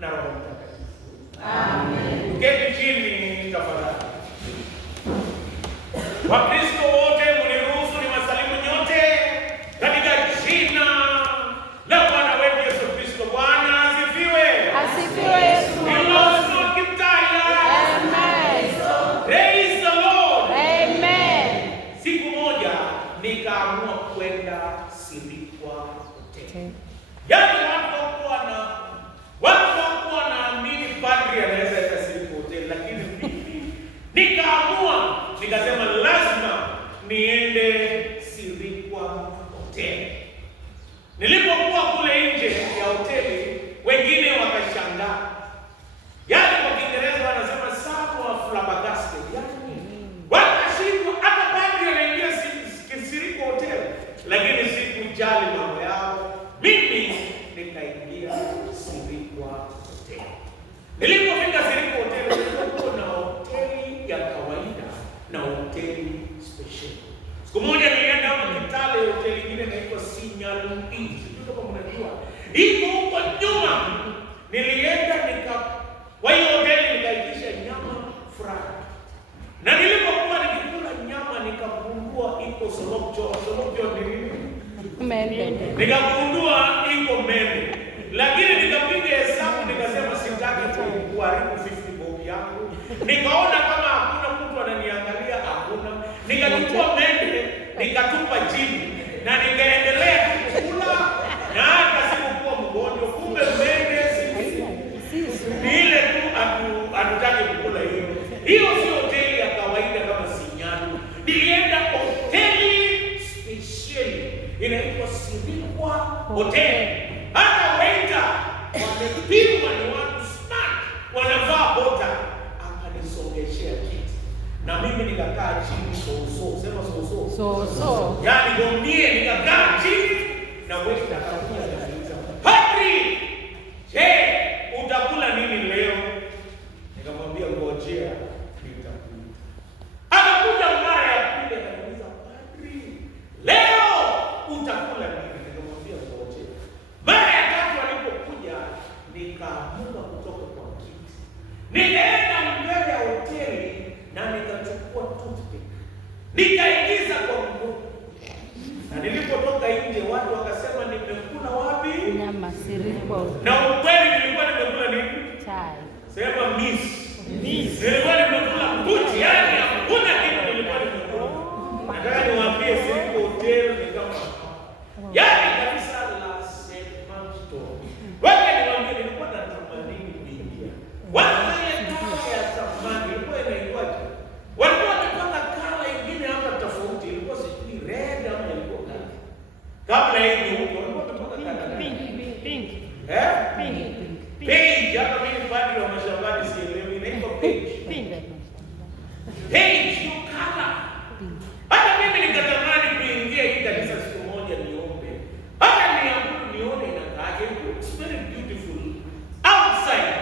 na Roho Mtakatifu. Amen. Uketi chini tafadhali. Wakristo wote mniruhusu niwasalimu nyote katika jina la Bwana wetu Yesu Kristo. Bwana asifiwe. Asifiwe Yesu. Praise the Lord. Amen. Siku moja nikaamua kwenda Sirikwa Hotel. Yaani watu wakuwa naamini padri anaweza enda Sirikwa Hotel, lakini mimi nikaamua, nikasema lazima niende Sirikwa Hotel. Nilipokuwa kule nje ya hoteli, wengine wakashangaa. Yaani kwa Kiingereza wanasema sapo flabbergasted. Yaani wakashindwa, hata padri anaingia Sirikwa Hotel, lakini sikujali mambo yao. Mimi nikaingia Sirikwa Hotel. Nilipofika Sirikwa Hotel, kulikuwa na hoteli ya kawaida na hoteli special. Siku moja nilienda hapa Kitale, hoteli nyingine inaitwa Sinyalu Inn. Sio kama mnajua. Iko huko nyuma. Nilienda kwa hiyo hoteli nikaitisha nyama fry. Na nilipokuwa nikikula nyama nikagundua iko solopjo. Solopjo ni nini? Mende. Nikagundua iko mende. Lakini nikapiga hesabu nikasema sitaki kuharibu 50 bob yangu. Nikaona kama hakuna mtu ananiangalia, hakuna. Nikachukua mende, nikatupa chini na nikaendelea kukula na hata sikuwa mgonjwa. Kumbe mende ni ile tu hatutaki kukula hiyo. Hiyo si hoteli ya kawaida kama Sinyalu. Nilienda hoteli special inaitwa Sirikwa Hotel. Hata waiter wamepimwa ni watu smart, wanavaa bota. Akanisongeshea kiti na mimi nikakaa chini soso. Sema soso. Soso. Yaani gombie, nikakaa chini na waiter akakuja akaniuliza, "Padri, je, utakula nini leo?" Nikamwambia ngojea nitakula. Akakuja mara ya pili akaniuliza, "Padri, leo utakula nini?" Nikamwambia ngojea. Mara ya tatu alipokuja nikaamua kutoka kwa kiti. Nikaenda mbele ya hoteli na nikachukua toothpick. Nikaingiza kwa mdomo. Na nilipotoka nje watu wakasema nimekula wapi? Nyama Sirikwa. Na ukweli nilikuwa nimekula nini? Chai. Sema miss. Nilikuwa nimekula mbuti, yaani hakuna kitu nilikuwa nimekula. Nataka niwaambie Sirikwa Hotel ni kama yaani kabisa la St. Mansto. Wacha niwaambie nilikuwa na tamani kuingia. Watu ile dawa ya zamani ilikuwa inaitwaje? Walikuwa wanapaka kala ingine hapa tofauti, ilikuwa sijui red ama ilikuwa gani. Kabla hii huko walikuwa wanapaka kala pink. Page, hata mimi padri wa mashambani sielewi inaitwa page. Page you color. Hata mimi nikatamani kuingia hii kanisa siku moja niombe. Hata nione inakaaje. It's very beautiful outside.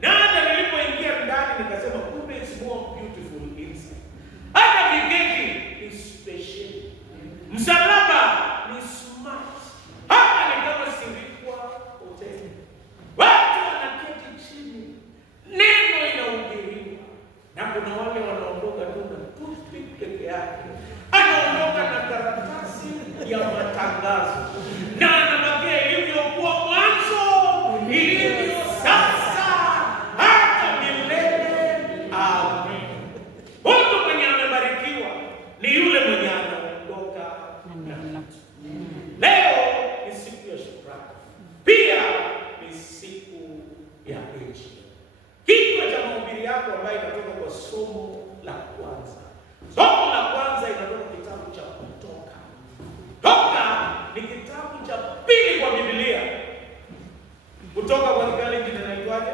Na hata nilipoingia ndani nikasema kumbe it's more beautiful inside. Hata vigeti ni special. Msalaba ni smart. Hapa ni kama Sirikwa Hotel. Watu wanaketi chini, neno inahubiriwa, na kuna wale wanaondoka tu na toothpick peke yake, anaondoka na karatasi ya matangazo na anabakia ilivyokuwa mwanzo, ilivyo sasa, hata milele. Amen. Mtu mwenye amebarikiwa ni yule mwenye anaondoka na leo ni siku ya shukrani. Pia ni siku ya Injili. Kichwa cha mahubiri yako ambayo inatoka kwa somo la kwanza. Somo la kwanza inatoka kitabu cha Kutoka. Kutoka ni kitabu cha pili kwa Biblia. Kutoka kwa Kigala kinaitwaje?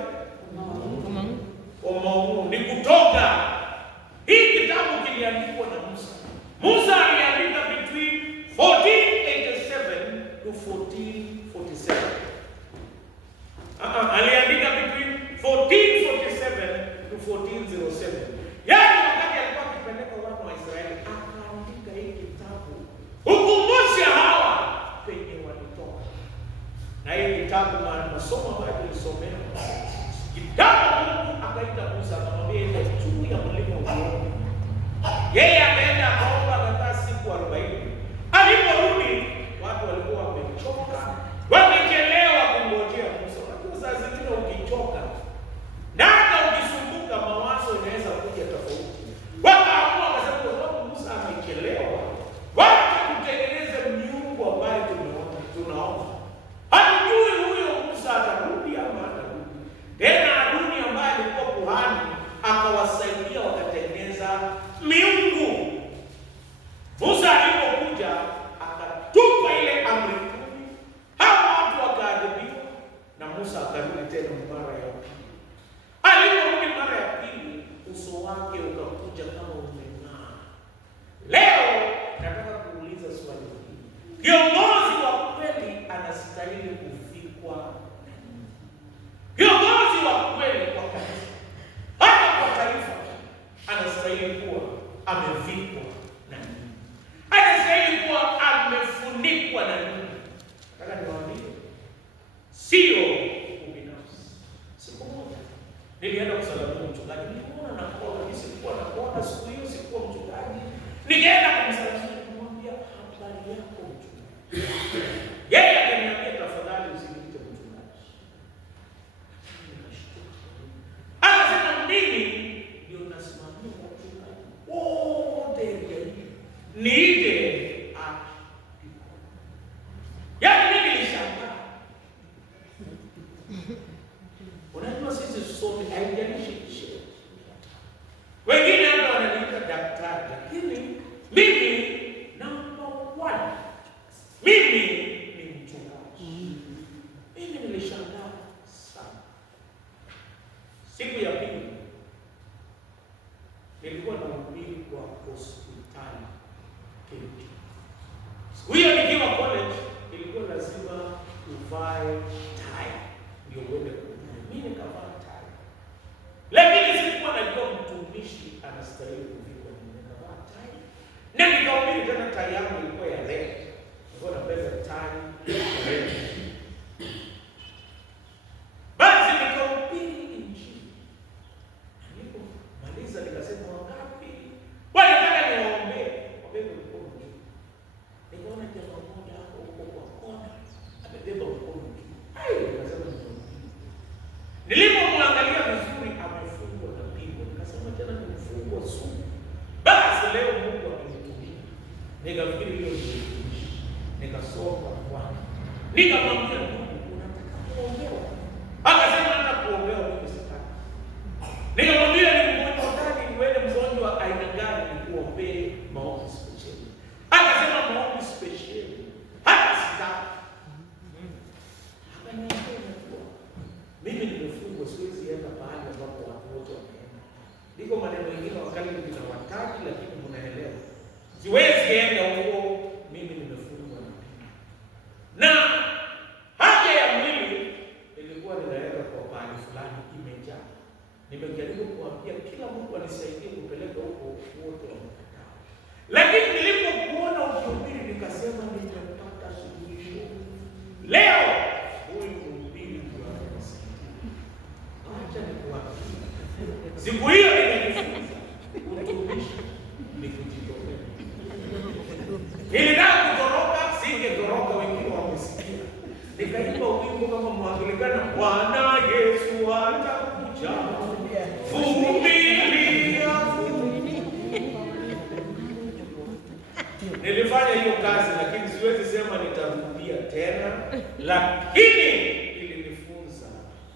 Umungu. Ni Kutoka. Hii kitabu kiliandikwa na Musa. Musa aliandika between 1487 to 1447. Aliandika between 1447 to 1407. Yaani wakati alikuwa akipeleka wana wa Israeli, akaandika hii kitabu. Ukumbushe hawa penye walitoka. Na hii kitabu masomo ambayo tulisomea saa zingine ukichoka na hata ukisumbuka, mawazo inaweza kuja tofauti. Wakaamua wakasema, kwa sababu Musa amechelewa, wacha kutengeneza miungu ambayo tunaona. Hatujui huyo Musa atarudi ama hatarudi. Tena Haruni ambaye alikuwa kuhani akawasaidia wakatengeneza miungu. Musa alipokuja akatupa ile amri 10, hao watu wakaadhibiwa, na Musa akarudi tena mara ya pili. Aliporudi mara ya pili, uso wake ukakuja kama umeng'aa. Leo nataka kuuliza swali hili. Kiongozi wa kweli anastahili kuvikwa na nini? Kiongozi wa kweli kwa kanisa, hata kwa taifa, anastahili kuwa amevikwa na nini? Anastahili kuwa amefunikwa na nini? Nataka niwaambie, sio ubinafsi. Siku moja nilienda kusalimia mchungaji, nilimuona na kuona, mimi sikuwa na kuona siku hiyo, sikuwa mchungaji. Nikaenda kumsalimia, kumwambia habari yako mchungaji. Yeye akaniambia, tafadhali usiniite mchungaji. Akasema, mimi ndio nasimamia wachungaji wote niite Archdeacon. Yaani mimi nilishangaa. Unajua sisi sote haijalishi cheo. Wengine hata wananiita daktari, lakini mimi number 1. Mimi ni mchungaji. Mimi nilishangaa sana. Siku ya pili nilikuwa nahubiri kwa hospitali Kenya. Siku hiyo nikiwa college, ilikuwa lazima uvae tai ndio uende kuhubiri. Mimi nikavaa tai, lakini sikuwa najua mtumishi anastahili kuvikwa nini. Nikavaa tai na nikahubiri tena. Tai yangu ilikuwa ya red, nilikuwa napenda tai ya red. Basi nikahubiri Injili. Nilipomaliza nikasema, wangapi wanataka niwaombee? Wabebe mkono juu. Nikaona jamaa mmoja hapo huko kwa kona amebeba mkono juu. Nikasema nitampiga. Nilipomwangalia vizuri, amefungwa na pingu. Nikasema tena nimefungwa sumu. Basi leo Mungu amenitumia. Nikafikiri hiyo ni utumishi. Nikasoma kwake. Nikamwambia, Mungu, unataka kuombewa? Akasema, nataka kuombewa. Mimi sitaki. Nikamwambia, ni mgonjwa gani? Wewe mgonjwa aina gani nikuombee maombi special? Akasema, maombi special hata sitaki. Akaniambia, mimi nimefungwa, siwezi enda mahali ambapo watu wote wanaenda. Niko maneno mengine wakati ninawataji, lakini mnaelewa. Siwezi enda huko, mimi nimefungwa na pingu. Na haja ya mwili ilikuwa ninaenda kwa pahali fulani imejaa. Nimejaribu kuambia kila mtu anisaidie kupeleka huko, wote wamekataa. Lakini nilipokuona ukihubiri, nikasema nimepata suluhisho. Leo huyu mhubiri ndio ananisaidia. Acha nikuambie, siku hiyo nikajifunza utumishi ni kujitolea. Nilitaka kutoroka, singetoroka, wengine wamesikia. Nikaimba wimbo kama Mwangilikana, Bwana Yesu atakuja, vumilia. Nilifanya hiyo kazi, lakini siwezi sema nitarudia tena, lakini ilinifunza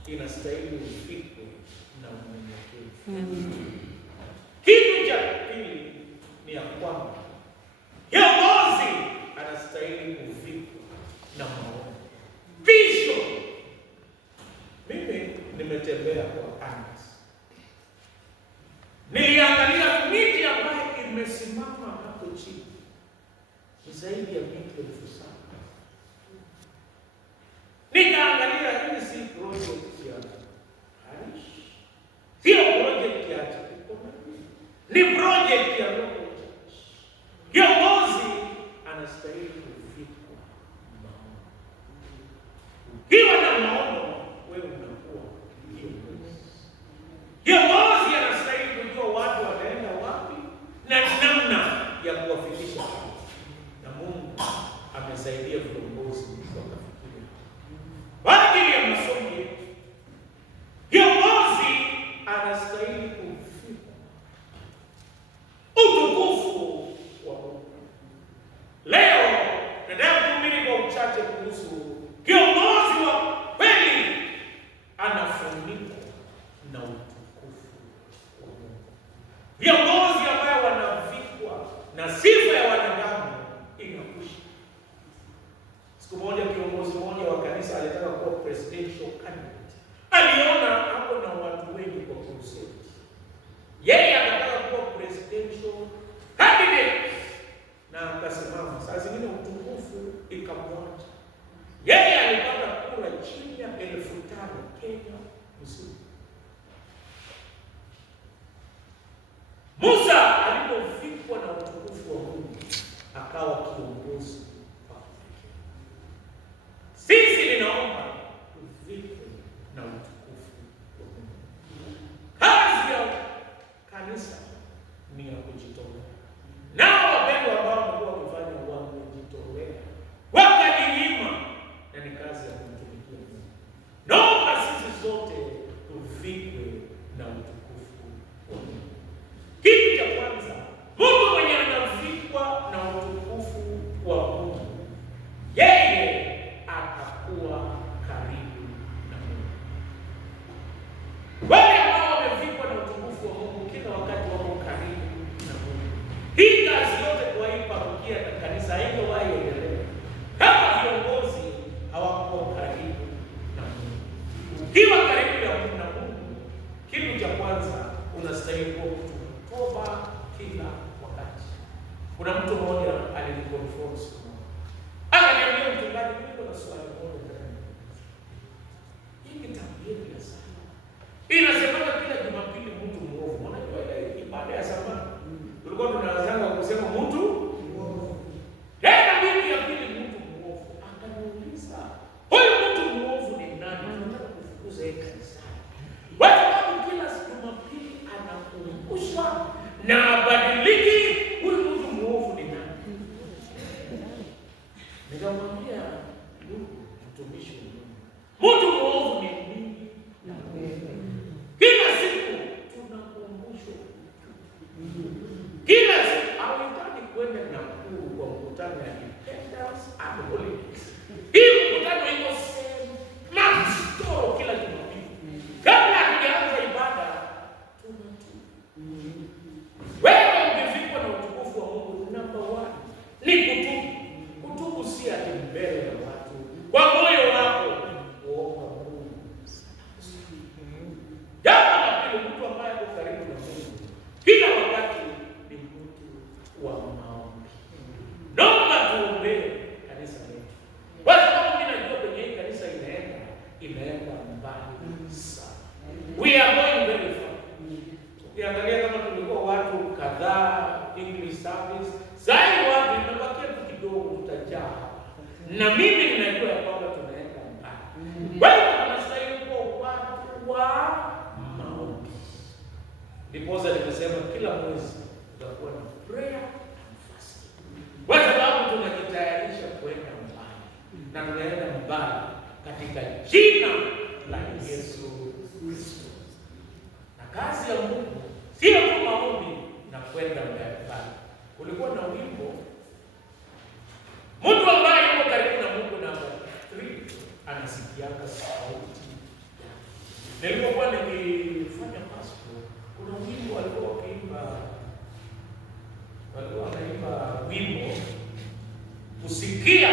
inastahili ufikwe na unyenyekevu. Kitu cha pili ni ya kwamba kiongozi anastahili kuvikwa na maono. Vision. Mimi nimetembea kwa anga. Niliangalia miti ambayo imesimama hapo chini ni zaidi ya miti 7,000. Nikaangalia, hii si project ya Harish, sio project ya Chikona, ni project ya local church. Kiongozi anastahili kufikwa maono. Ukiwa na maono, wewe unakuwa kiongozi. Kiongozi anastahili kujua watu wanaenda wapi na namna ya kuwafikisha. Na Mungu amesaidia viongozi wakafikia. Kwa ajili ya masomo yetu, Musa alipofikwa na utukufu wa Mungu akawa kiongozi. Sisi ninaomba tuvikwe na utukufu wa Mungu. Kazi ya kanisa ni ya kujitolea. Nao wapendwa ambao wamekuwa wakifanya wamejitolea, wakajinyima, na ni kazi ya kumtumikia Mungu. Naomba sisi zote tuvikwe na utukufu wa Mungu. Kitu cha kwanza, mtu mwenye anavikwa na utukufu wa Mungu, yeye atakuwa karibu na Mungu. Wale ambao wamevikwa na utukufu wa Mungu kila wakati wako karibu na Mungu. Hii kazi yote kwa hii parokia na kanisa haitawahi endelea kama viongozi hawakuwa karibu na Mungu. Ukiwa karibu na Mungu, kitu cha kwanza unastahili kuwa mtu toba kila wakati. Kuna mtu mmoja aliniconfront siku moja, akaniambia, mchungaji, niko na swali moja. Hii kitabu yetu ya sala inasemanga kila Jumapili mtu mwovu. Unajua ile ibada ya zamani tulikuwa tunaanza kusema mtu mwovu. Tena wiki ya pili mtu mwovu. Akaniuliza, huyu mtu mwovu ni nani? Tunataka kufukuza yeye kanisani. Kwa sababu kila Jumapili anakumbushwa na badiliki, huyu mtu mwovu ni nani? Nikamwambia, ndugu mtumishi wa Mungu, mtu mwovu ni mimi na wewe. Kila siku tunakumbushwa. Kila siku hawitaki kwenda Nakuru kwa mkutano ya Independence and Holidays. Hii mkutano iko Maxtoro kila Jumapili. Kabla hatujaanza ibada tunatubu. Wewe ungefikwa na utukufu wa Mungu, number 1 ni kutubu. Kutubu si ati mbele ya watu, kwa moyo wako kuomba Mungu. Jambo la pili, mtu ambaye yuko karibu na Mungu kila wakati ni mtu wa maombi. Naomba tuombee kanisa letu, kwa sababu mimi najua kwenye hii kanisa imeenda mbali sana. We are going very far. Ukiangalia kama tulikuwa watu kadhaa English service, sasa watu tunabakia tu kidogo, tutajaa. Na mimi ninajua ya kwamba tunaenda mbali. Kwa hiyo tunastahili kuwa watu wa maombi. Ndiposa nimesema kila mwezi tutakuwa na prayer and fasting. Kwa sababu tunajitayarisha kwenda mbali. Na tunaenda mbali katika jina la Yesu Kristo. Na kazi ya Mungu sio tu maombi na kwenda mbali. Kulikuwa na wimbo, mtu ambaye yuko karibu na Mungu, namba 3 anasikiaka sauti. Nilipokuwa nikifanya passport, kuna wimbo walikuwa wanaimba wimbo, kusikia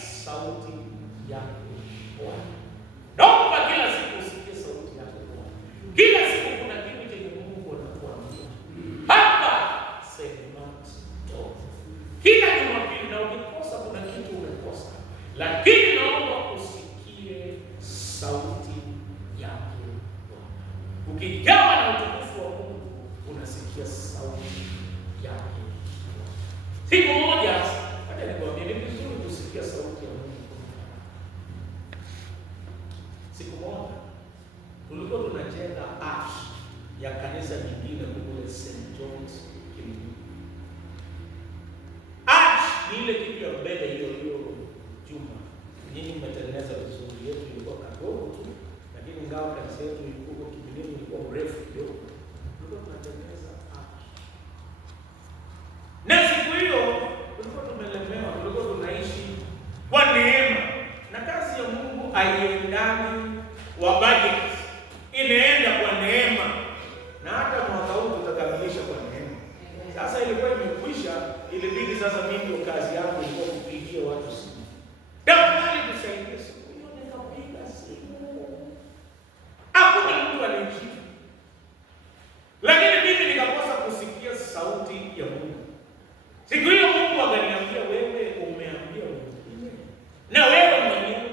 sauti yake Bwana. Naomba kila siku usikie sauti yake Bwana. Kila siku kuna kitu chenye Mungu anakuambia. Hapa sema to. Kila Jumapili, na ukikosa kuna kitu umekosa. Lakini naomba usikie sauti yake Bwana. Ukijawa na utukufu wa Mungu, unasikia sauti yake Bwana. Siku moja, hata nikwambie, ni vizuri kusikia sauti ya Mungu. Siku moja tulikuwa tunajenga arch ya kanisa nyingine kule St. John's Kilindi. Arch ni ile kitu ya mbele hiyo chuma. Nyinyi mmetengeneza vizuri, yetu ilikuwa kadogo tu, lakini ingawa kanisa yetu ilikuwa Kilindi ilikuwa mrefu kidogo. Tulikuwa tunatengeneza arch. Na siku hiyo tulikuwa tumelemewa, tulikuwa tunaishi kwa neema. Na kazi ya Mungu haiendani wa budget, inaenda kwa neema. Na hata mwaka huu tutakamilisha kwa neema. Sasa ilikuwa imekwisha, ilibidi sasa mimi ndio kazi yangu ilikuwa kupigia watu simu. Tafadhali tusaidie. Siku hiyo nikapiga simu, hakuna mtu alijibu. Lakini mimi nikakosa kusikia sauti ya Mungu. Siku hiyo Mungu akaniambia, wewe umeambia wengine na wewe mwenyewe.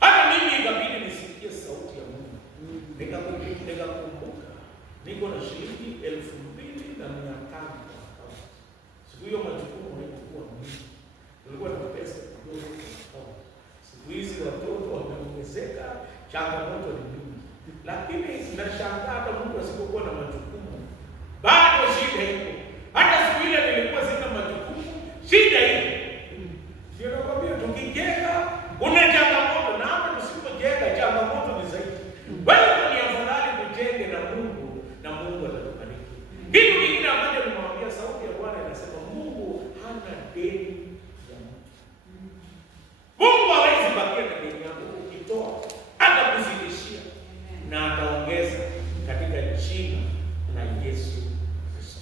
Hata mimi ikabidi nisikie sauti ya Mungu. Nikakumbuka niko na shilingi 2,500. Siku hiyo majukumu haikuwa mingi, tulikuwa na pesa kidogo. Siku hizi watoto wameongezeka, changamoto ni nyingi, lakini nashangaa hata mtu asipokuwa na majukumu bado shida iko. Hata siku ile nilikuwa sina majukumu, shida iko. Ndio nakwambia, tukijenga una changamoto, na hata tusipojenga changamoto ni zaidi. Wewe ni afadhali tujenge na Mungu atatubariki. Kitu kingine ambacho nimewambia, sauti ya Bwana inasema Mungu hana deni ya mtu. Mungu hawezi bakia na deni yako, ukitoa hata kuzidishia na ataongeza katika jina la Yesu Kristo.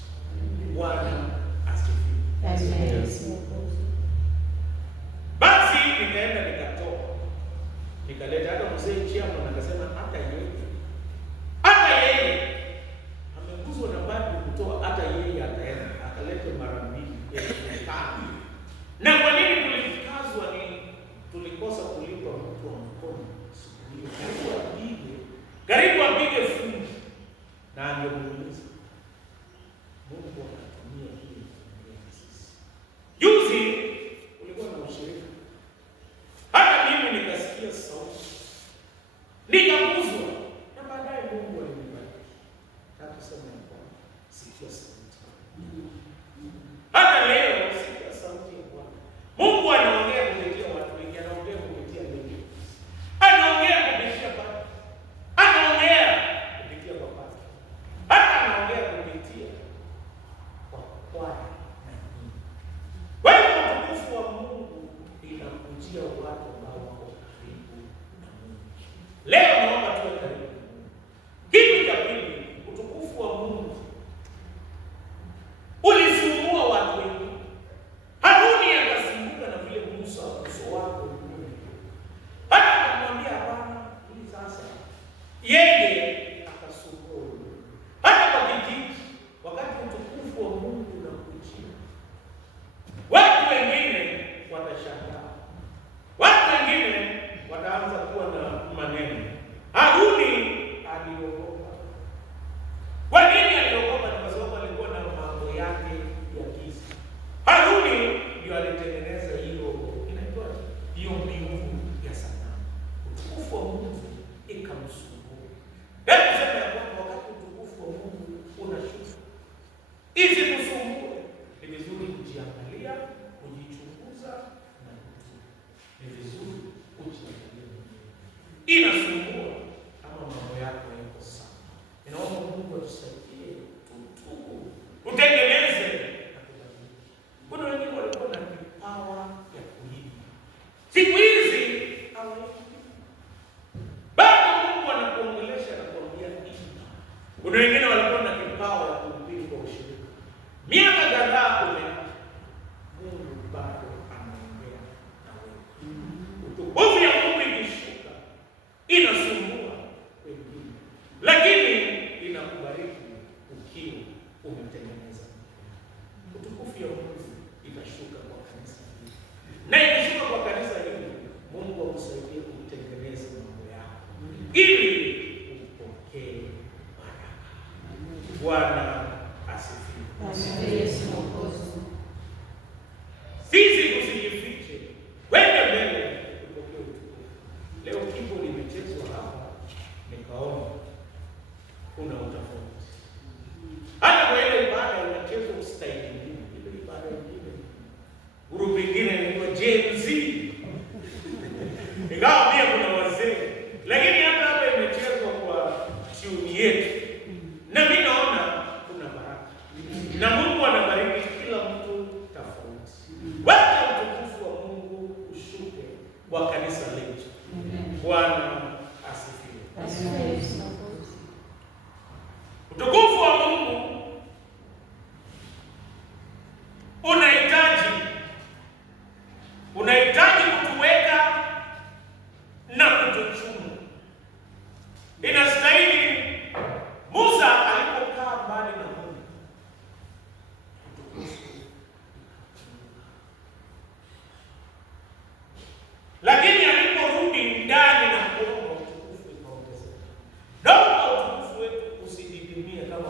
Bwana asifiwe. Basi nikaenda nikatoa, nikaleta. Hata mzee Chiama akasema hata yeye ameguzwa na bado kutoa, hata yeye ataenda akalete mara 2,500. Na kwa nini tulikazwa? Ni tulikosa kulipa mtu wa mkono siku hiyo, karibu apige fungu, na angemuuliza Mungu anatumia hii kwa sisi. Juzi kulikuwa na ushirika, hata mimi nikasikia sauti, nikaguzwa, na baadaye Mungu alinibariki. Hakusema ya Bwana, sikia sauti. Hata leo sikia sauti ya Bwana. Mungu anaongea kupitia watu wengi, anaongea kupitia wengi, anaongea kupitia Baba, anaongea kupitia Baba, hata anaongea kupitia kwa kwaya na nini. Wewe utukufu wa Mungu inakujia watu ambao wako karibu na Mungu. Leo naomba tuwe karibu na Mungu. Kitu cha pili, utukufu wa Mungu ulisumbua watu wengi. Haruni akasumbuka na vile Musa uso wako ulikuwa. Hata akamwambia hapana, hii sasa. Yeye akasumbua. Hata kwa kijiji, wakati utukufu wa Mungu unakujia, watu wengine watashangaa. Watu wengine wataanza kuwa na maneno. Haruni aliogopa. Kwa nini aliogopa? Ni kwa sababu alikuwa na mambo yake ya giza. Haruni ndio alitengeneza hiyo, inaitwa hiyo miungu ya sanamu. Utukufu wa Mungu ikamsumbua. Hebu sema ya kwamba wakati utukufu wa Mungu unashuka, hizi kusumbua, ni vizuri kujiangalia, kujichunguza na kutubu. Ni vizuri kujiangalia. Inasumbua kama mambo yako yako sawa. Ninaomba Mungu atusaidie tutubu, utengeneze na kubadilika. Kuna wengine walikuwa na kipawa ya kuimba, siku hizi hawaimbi. Bado Mungu anakuongelesha na kuambia imba. Kuna wengine walikuwa na kipawa ya kuhubiri kwa ushirika, miaka kadhaa umeacha, Mungu bado anaongea na wewe. Utukufu ya Mungu ikishuka inasumbua wengine, lakini inakubariki ukiwa umetengeneza. Utukufu ya Mungu itashuka kwa kanisa hili, na ikishuka kwa kanisa hili, Mungu akusaidie kutengeneza mambo yako ili upokee baraka. Bwana asifiwe. Sisi tusijifiche, wende mbele tupokee utukufu. Leo kipo limechezwa hapa, nikaona kuna utofauti. Hata kwa ile ibada inachezwa ustaili nyingine, ile ibada nyingine, grupu nyingine inaitwa Gen Z. Ingawa pia kuna wazee, lakini hata hapa imechezwa kwa tune yetu. Na mimi naona kuna baraka. Na Mungu anabariki kila mtu tofauti. Wacha utukufu wa Mungu ushuke kwa kanisa letu. Bwana asifiwe. Utukufu wa Mungu unahitaji kutuweka na kutuchunga. Inastahili Musa alipokaa mbali na Mungu, lakini aliporudi ndani na kuomba, utukufu ikaongezeka. Naomba utukufu wetu usididimie kama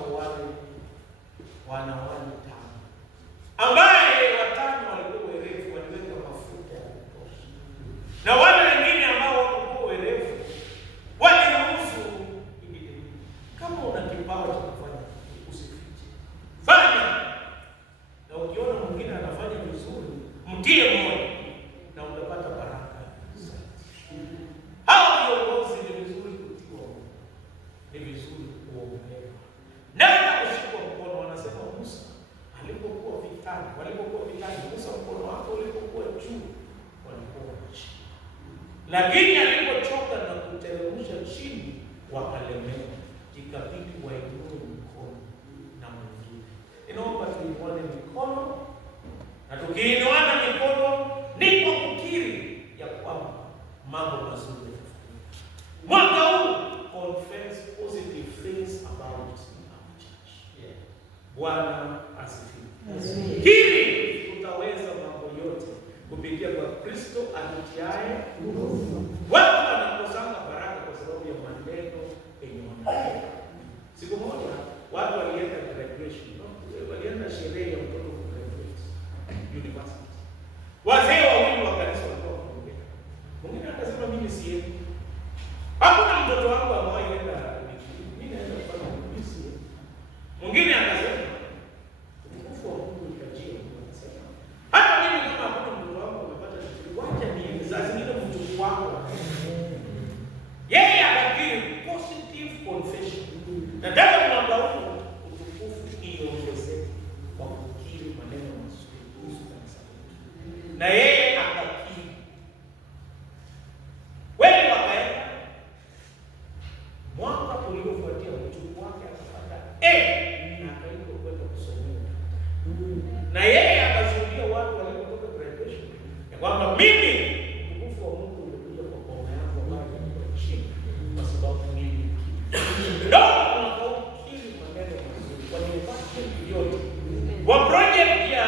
lakini alipochoka na kuteremsha chini wakalemewa, ikabidi wainue mikono na mwingine. Inaomba tuinuane mikono, na tukiinuana mikono ni kwa kukiri ya kwamba mambo mazuri yatafanyika. Mwaka huu confess positive things about our church. Bwana asifiwe. Hili tutaweza mambo yote kupitia kwa Kristo atutiaye nguvu. Watu wanakosanga baraka kwa sababu ya maneno yenye wanaongea. Siku moja watu walienda graduation, walienda sherehe ya mtoto graduate university. Wazee wawili wa kanisa walikuwa wanaongea. Mwingine akasema mimi siendi. Hakuna mtoto wangu amewahi enda degree. Mimi naenda kufanya degree. Mwingine akasema utukufu wa Mungu utajia. Hata mimi kama hakuna mtoto wangu amepata degree, wacha niende. Sasa zingine mtoto wangu. Yeye akakiri positive confession. Na ndio mwaka huu utukufu iongezeke kwa kukiri maneno mazuri kuhusu kanisa letu. Na yeye akakiri. Wewe wakaenda mwaka uliofuatia mtu wake akapata na akaenda kwenda kusomea. Na yeye akashuhudia watu walipotoka graduation ya kwamba mimi utukufu wa Mungu ulikuja kwa boma yangu ambayo ilikuwa chini kwa sababu mimi ndio tunakiri maneno mazuri kwa nafasi yote. Kwa project ya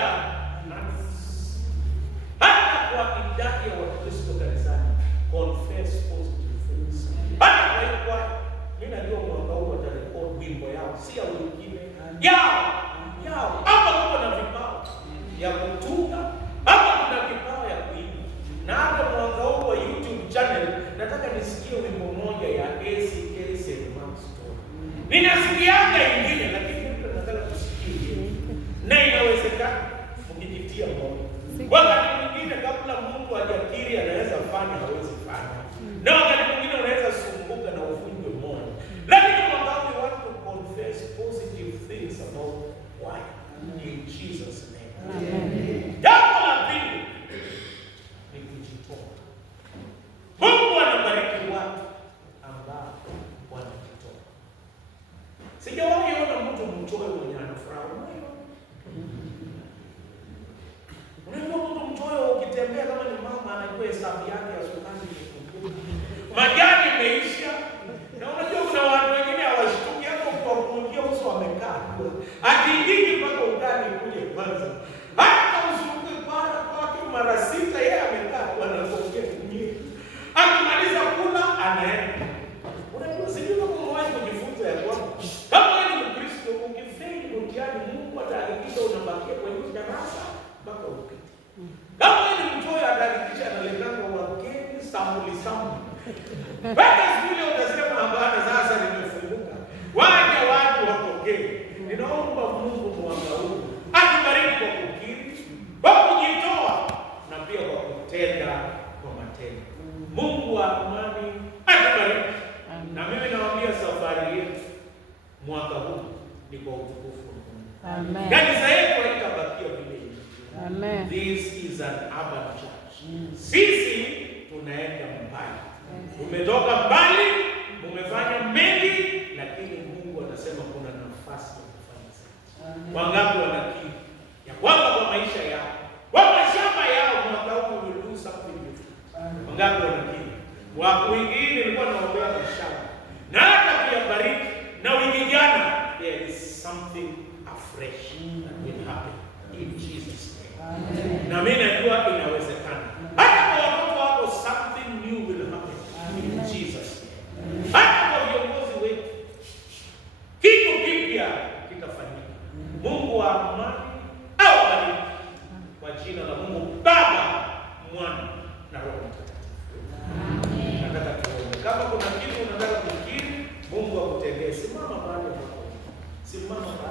hata kwa idadi ya Wakristo kanisani confess positive things. Hata kwa mimi najua mwaka huu watarekodi wimbo yao, si ya wengine. Yao. Hapa kuna na vipawa ya kutunga, hapa kuna kipawa ya kuimba. Na hapa mwaka huu wa YouTube channel nataka nisikie wimbo moja ya ACK St. Mark's Story. Ninasikianga ingine lakini mtu anataka kusikia. Na inawezekana mkijitia moyo. Wakati mwingine kabla Mungu hajakiri anaweza fanya, hawezi fanya. Na wakati mwingine unaweza sumbuka na uvunjwe moyo. Lakini mwaka huu we want to confess positive things about why in Jesus name. Amen. Jambo la pili ni kujitoa. Mungu anabariki watu ambao wanajitoa. Sijawahi ona mtu mchoyo mwenye anafurahi. Unajua mtu mchoyo ukitembea kama ni mama anajua hesabu yake ya sukari imepunguka. Majani imeisha. Na unajua kuna watu wengine hawashtuki hapo kwa kuingia uso wamekaa. Akiingia mpaka ukani kuje kwanza. Hata usiuke para kwake mara 6 yeye amekaa wanaongea nyingi. Akimaliza kula anaenda. Unajua sijui kama umewahi kujifunza ya kwamba kama wewe ni Mkristo ukifeli mtihani Mungu atahakikisha unabakia kwenye darasa mpaka upite. Kama wewe ni mchoyo atahakikisha analetanga wageni samuli. Baada shule utasema hapana sasa nimefunguka. Waje watu watokee. Ninaomba Mungu mwaka huu atubariki kwa kukiri, kwa kujitoa na pia kwa kutenda kwa matendo. Mungu wa amani atubariki. Na mimi nawaambia safari yetu mwaka huu ni kwa utukufu wa Mungu. Amen. Kanisa yetu haitabakia vile hivi. Amen. This is an urban church. Sisi tunaenda mbali. Umetoka mbali, umefanya mengi, lakini Mungu anasema kuna nafasi ya kufanya zaidi. Wangapi wanakiri ya kwamba kwa maisha yao, kwa mashamba yao mwaka huu will do something different? Wangapi wanakiri? Wako wengine nilikuwa naombea mashamba. Na hata kuyabariki na wiki jana there is something afresh that will happen in Jesus name. Amen. Na mimi najua inawezekana. Hata kwa watoto wako something new will happen in Jesus name. Hata kwa viongozi wetu kitu kipya kitafanyika. Mungu wa amani awabariki kwa jina la Mungu Baba, Mwana na Roho Mtakatifu. Amen. Nataka tuombe. Kama kuna kitu unataka kukiri, Mungu akutendee. Simama mahali hapo. Simama.